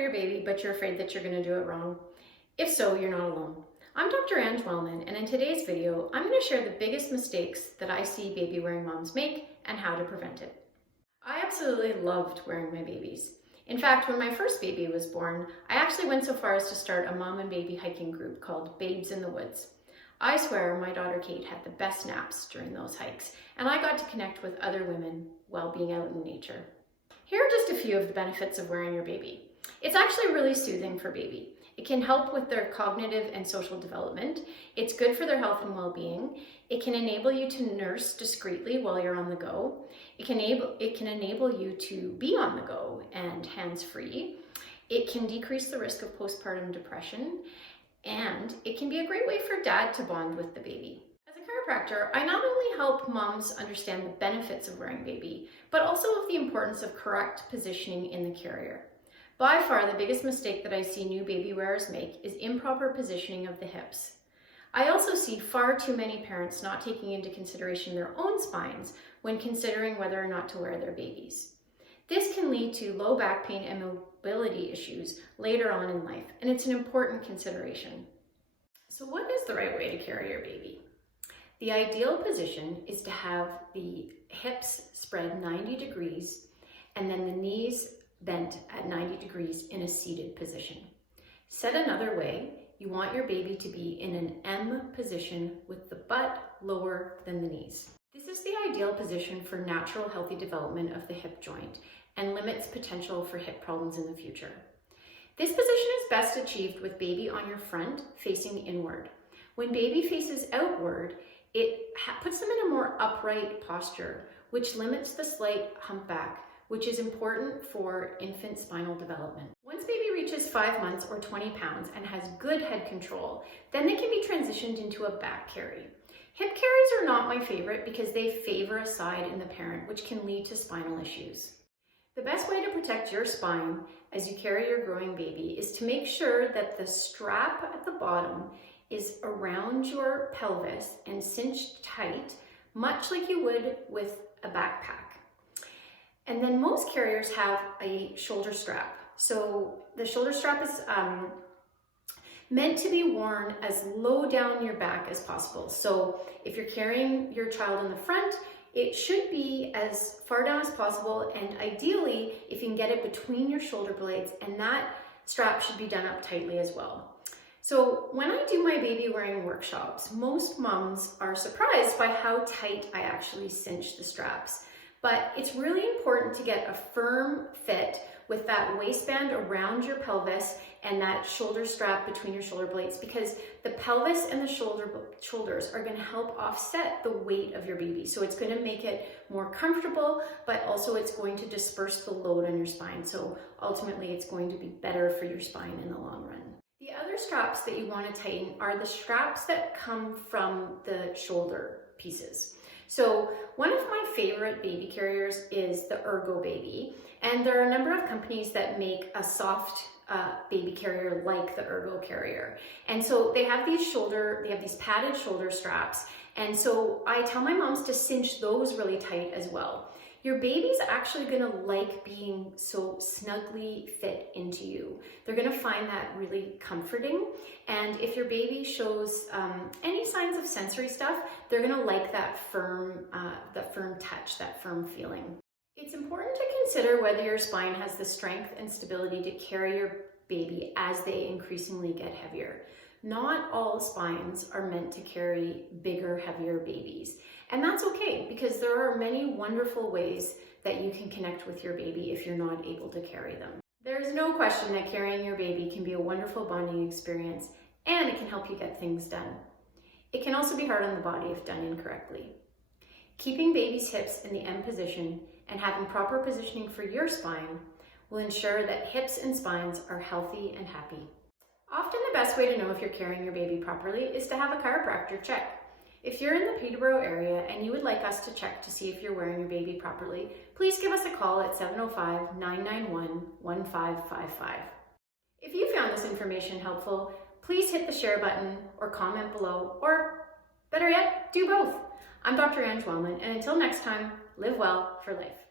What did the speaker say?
carry your baby, but you're afraid that you're going to do it wrong? If so, you're not alone. I'm Dr. Ange Wellman, and in today's video, I'm going to share the biggest mistakes that I see baby-wearing moms make and how to prevent it. I absolutely loved wearing my babies. In fact, when my first baby was born, I actually went so far as to start a mom and baby hiking group called Babes in the Woods. I swear my daughter Kate had the best naps during those hikes, and I got to connect with other women while being out in nature. Here are just a few of the benefits of wearing your baby. It's actually really soothing for baby. It can help with their cognitive and social development. It's good for their health and well-being. It can enable you to nurse discreetly while you're on the go. It can enable you to be on the go and hands-free. It can decrease the risk of postpartum depression. And it can be a great way for dad to bond with the baby. As a chiropractor, I not only help moms understand the benefits of wearing baby, but also of the importance of correct positioning in the carrier. By far, the biggest mistake that I see new baby wearers make is improper positioning of the hips. I also see far too many parents not taking into consideration their own spines when considering whether or not to wear their babies. This can lead to low back pain and mobility issues later on in life, and it's an important consideration. So what is the right way to carry your baby? The ideal position is to have the hips spread 90 degrees and then the knees bent at 90 degrees in a seated position. Said another way, you want your baby to be in an M position with the butt lower than the knees. This is the ideal position for natural healthy development of the hip joint and limits potential for hip problems in the future. This position is best achieved with baby on your front facing inward. When baby faces outward, it puts them in a more upright posture, which limits the slight humpback, which is important for infant spinal development. Once baby reaches 5 months or 20 pounds and has good head control, then they can be transitioned into a back carry. Hip carries are not my favorite because they favor a side in the parent, which can lead to spinal issues. The best way to protect your spine as you carry your growing baby is to make sure that the strap at the bottom is around your pelvis and cinched tight, much like you would with a backpack. And then most carriers have a shoulder strap. So the shoulder strap is meant to be worn as low down your back as possible. So if you're carrying your child in the front, it should be as far down as possible, and ideally, if you can get it between your shoulder blades, and that strap should be done up tightly as well. So when I do my baby wearing workshops, most moms are surprised by how tight I actually cinch the straps. But it's really important to get a firm fit with that waistband around your pelvis and that shoulder strap between your shoulder blades, because the pelvis and the shoulders are going to help offset the weight of your baby. So it's going to make it more comfortable, but also it's going to disperse the load on your spine. So ultimately it's going to be better for your spine in the long run. The other straps that you want to tighten are the straps that come from the shoulder pieces. So one of my favorite baby carriers is the Ergo Baby, and there are a number of companies that make a soft baby carrier like the Ergo carrier. And so they have these padded shoulder straps, and so I tell my moms to cinch those really tight as well. Your baby's actually gonna like being so snugly fit into you. They're gonna find that really comforting. And if your baby shows any signs of sensory stuff, they're gonna like that firm touch, that firm feeling. It's important to consider whether your spine has the strength and stability to carry your baby as they increasingly get heavier. Not all spines are meant to carry bigger, heavier babies. And that's okay, because there are many wonderful ways that you can connect with your baby if you're not able to carry them. There's no question that carrying your baby can be a wonderful bonding experience, and it can help you get things done. It can also be hard on the body if done incorrectly. Keeping baby's hips in the M position and having proper positioning for your spine will ensure that hips and spines are healthy and happy. Often the best way to know if you're carrying your baby properly is to have a chiropractor check. If you're in the Peterborough area and you would like us to check to see if you're wearing your baby properly, please give us a call at 705-991-1555. If you found this information helpful, please hit the share button or comment below, or better yet, do both. I'm Dr. Ange Wellman, and until next time, live well for life.